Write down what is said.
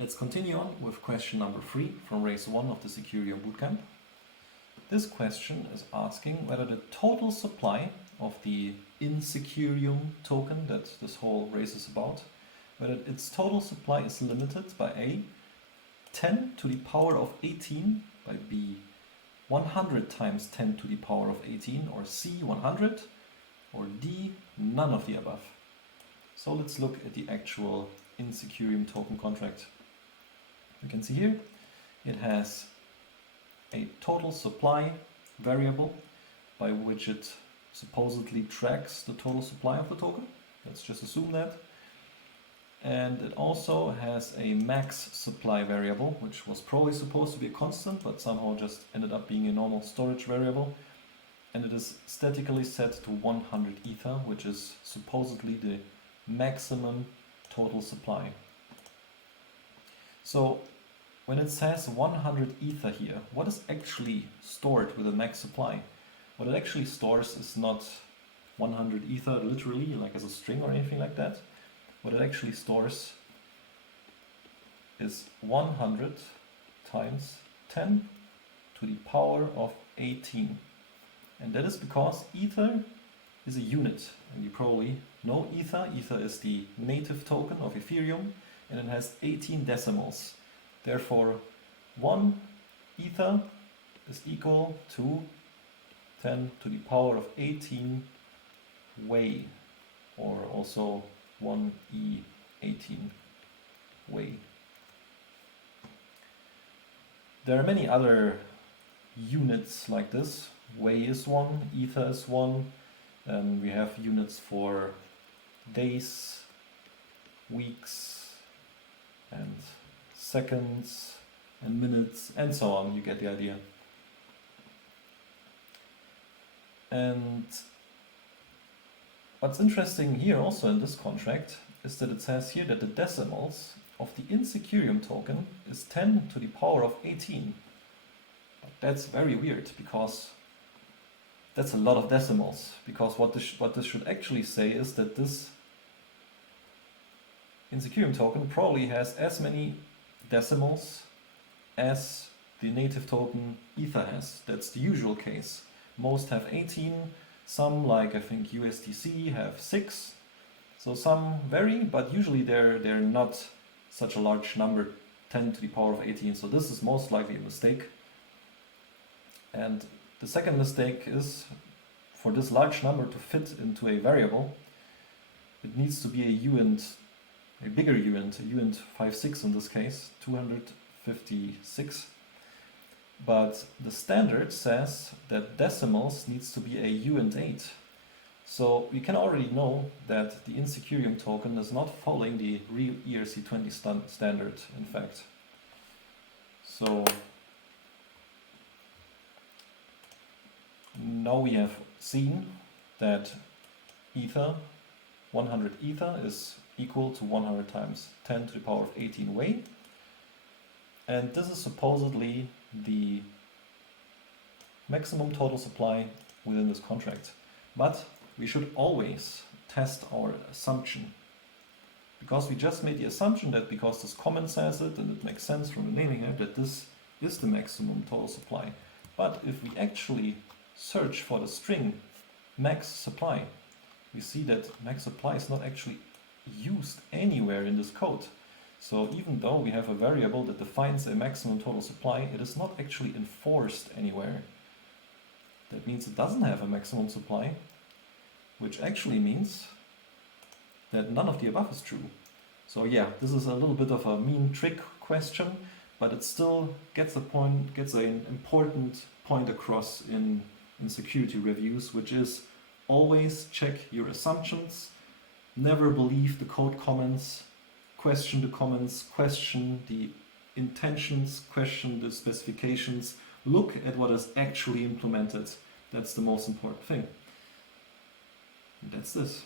Let's continue on with question number 3 from RACE-1 of the Secureum Bootcamp. This question is asking whether the total supply of the Secureum token that this whole race is about, whether its total supply is limited by A, 10 to the power of 18, by B, 100 times 10 to the power of 18, or C, 100, or D, none of the above. So let's look at the actual Secureum token contract. You can see here it has a total supply variable by which it supposedly tracks the total supply of the token. Let's just assume that. And it also has a max supply variable, which was probably supposed to be a constant, but somehow just ended up being a normal storage variable. And it is statically set to 100 ether, which is supposedly the maximum total supply. So when it says 100 ether here, what is actually stored with a max supply? What it actually stores is not 100 ether literally, like as a string or anything like that. What it actually stores is 100 times 10 to the power of 18. And that is because ether is a unit. And you probably know ether. Ether is the native token of Ethereum, and it has 18 decimals. Therefore, 1 ether is equal to 10 to the power of 18 Wei, or also 1e18 Wei. There are many other units like this. Wei is 1, ether is 1. We have units for days, weeks, and seconds, and minutes, and so on. You get the idea. And what's interesting here also in this contract is that it says here that the decimals of the Secureum token is 10 to the power of 18. But that's very weird, because that's a lot of decimals. Because what this should actually say is that this Secureum token probably has as many decimals as the native token ether has. That's the usual case. Most have 18, some, like I think USDC, have 6. So some vary, but usually they're not such a large number, 10 to the power of 18. So this is most likely a mistake. And the second mistake is, for this large number to fit into a variable, it needs to be a uint, a bigger uint, a uint 5.6 in this case, 256. But the standard says that decimals needs to be a uint 8. So we can already know that the Secureum token is not following the real ERC20 standard, in fact. So now we have seen that ether, 100 ether, is equal to 100 times 10 to the power of 18 Wei. And this is supposedly the maximum total supply within this contract. But we should always test our assumption, because we just made the assumption that because this comment says it, and it makes sense from the naming here, that this is the maximum total supply. But if we actually search for the string max supply, we see that max supply is not actually used anywhere in this code. So even though we have a variable that defines a maximum total supply, it is not actually enforced anywhere. That means it doesn't have a maximum supply, which actually means that none of the above is true. So yeah, this is a little bit of a mean trick question, but it still gets an important point across in security reviews, which is always check your assumptions, never believe the code comments, question the comments, question the intentions, question the specifications, look at what is actually implemented. That's the most important thing. And that's this.